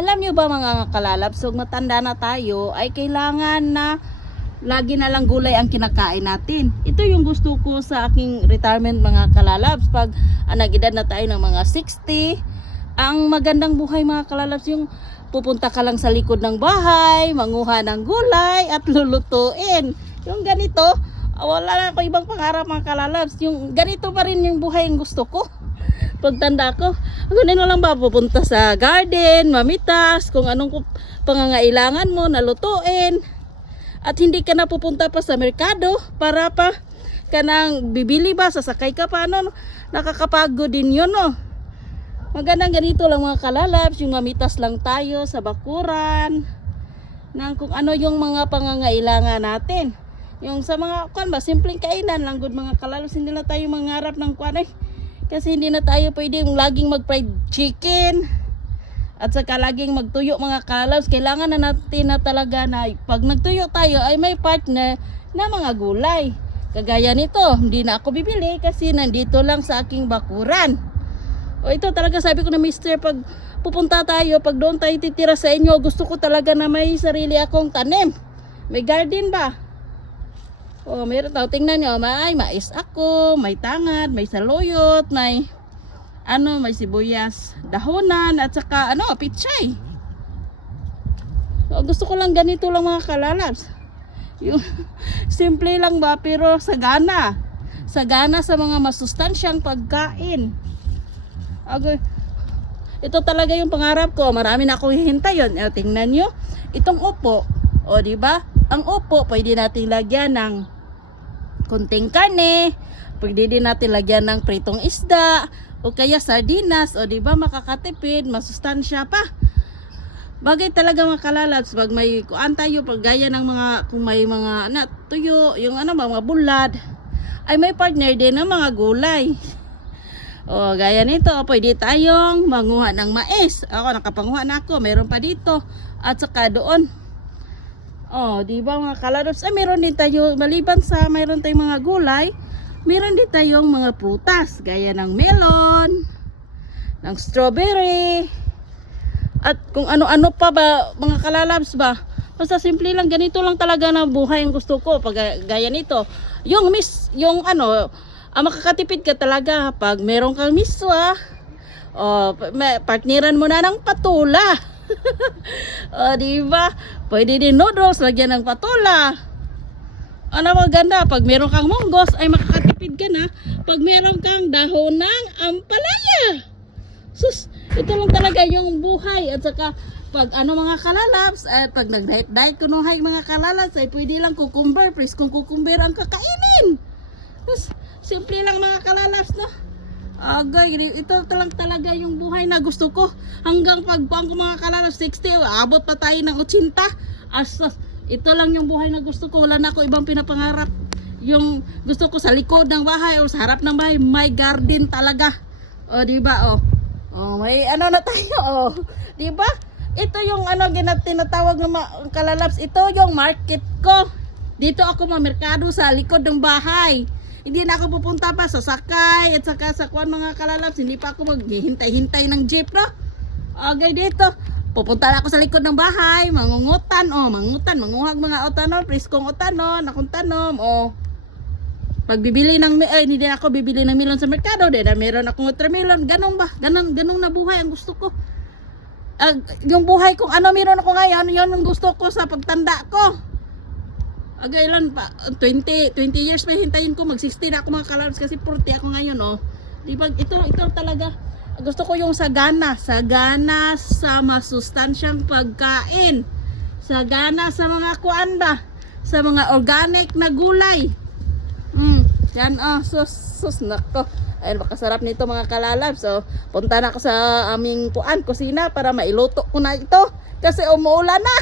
Alam nyo ba mga kalalabs, so matanda na tayo ay kailangan na lagi na lang gulay ang kinakain natin. Ito yung gusto ko sa aking retirement mga kalalabs. Pag nag-edad na tayo ng mga 60, ang magandang buhay mga kalalabs yung pupunta ka lang sa likod ng bahay, manguha ng gulay at lulutuin. Yung ganito, wala na ako ibang pangarap mga kalalabs. Yung ganito pa rin yung buhay yung gusto ko. Pagtanda ko, ganun lang ba pupunta sa garden, mamitas, kung anong pangangailangan mo, nalutuin. At hindi ka na pupunta pa sa merkado para pa ka nang bibili ba, sasakay ka pa, ano, nakakapagod din yun, no? Magandang ganito lang mga kalalabs, yung mamitas lang tayo sa bakuran, ng kung ano yung mga pangangailangan natin. Yung sa mga, simpleng kainan lang, good mga kalalabs, hindi na tayo mangarap ng kasi hindi na tayo pwedeng laging mag-fried chicken at saka laging magtuyo mga kalalabs. Kailangan na natin na talaga na pag nagtuyo tayo ay may partner na mga gulay. Kagaya nito, hindi na ako bibili kasi nandito lang sa aking bakuran. O ito talaga sabi ko na mister, pag pupunta tayo, pag doon tayo titira sa inyo, gusto ko talaga na may sarili akong tanim. May garden ba? Oh, meron tao, tingnan nyo, may mais ako, may tangad, may saluyot, may may sibuyas, dahonan, at saka pichay. So, gusto ko lang ganito lang mga kalalabs. Yung simple lang ba, pero sagana. Sagana sa mga masustansyang pagkain. Okay. Ito talaga yung pangarap ko. Marami na akong hihintay yun. Tingnan nyo, itong upo, o diba? Ang upo, pwede natin lagyan ng kunting karne, pwede din natin lagyan ng pritong isda, o kaya sardinas, o diba makakatipid, masustansya pa. Bagay talaga mga kalalabs, pag may kuan tayo, pag gaya ng mga, kung may mga tuyo, yung mga bulad, ay may partner din ng mga gulay. O gaya nito, pwede tayong manguha ng mais. Ako, nakapanguha na ako, meron pa dito, at saka doon. Oh, di ba mga kalalabs? Meron din tayo, maliban sa mayroon tayong mga gulay, meron din tayong mga prutas, gaya ng melon, ng strawberry, at kung ano-ano pa ba, mga kalalabs ba. Basta simple lang, ganito lang talaga na buhay ang gusto ko, pag gaya nito. Makakatipid ka talaga pag meron kang miswa, partneran mo na ng patula. O diba? Pwede din noodles, lagyan ng patula. Maganda, pag meron kang munggos ay makakatipid ka na pag meron kang dahon ng ampalaya. Sus, ito lang talaga yung buhay. At saka pag mga kalalabs, pag nag-diet kunuhay mga kalalabs, ay pwede lang cucumber, please kung cucumber ang kakainin. Sus, simple lang mga kalalabs, no? Ito talaga yung buhay na gusto ko. Hanggang pagbuang ko mga kalalabs 60, abot pa tayo ng 80. Ito lang yung buhay na gusto ko. Wala na ako ibang pinapangarap. Yung gusto ko sa likod ng bahay o sa harap ng bahay, may garden talaga. O diba, may na tayo, diba? Ito yung tinatawag ng mga kalalabs. Ito yung market ko. Dito ako mamerkado sa likod ng bahay. Hindi na ako pupunta pa sa sakay at saka sa mga kalalabs. Hindi pa ako maghihintay-hintay ng jeep, no? Okay, dito. Pupunta na ako sa likod ng bahay. Mangungutan, manguhag mga otanon. Priskong otanon, akong tanom, pagbibili ng, hindi na ako bibili ng melon sa merkado. Dahil meron akong watermelon. Ganun ba? Ganun na buhay ang gusto ko. Yung buhay kung meron ako ngayon, yun ang gusto ko sa pagtanda ko. Ilan pa? 20 years pa hintayin ko. Mag-60 na ako mga kalalabs kasi 40 ako ngayon, Diba? Ito talaga. Gusto ko yung sagana sa masustansyang pagkain. Sagana sa mga kuan ba? Sa mga organic na gulay. Yan, sus nako. Ayun, makasarap nito mga kalalabs. So, punta na ako sa aming kusina para mailuto ko na ito. Kasi umuulan na.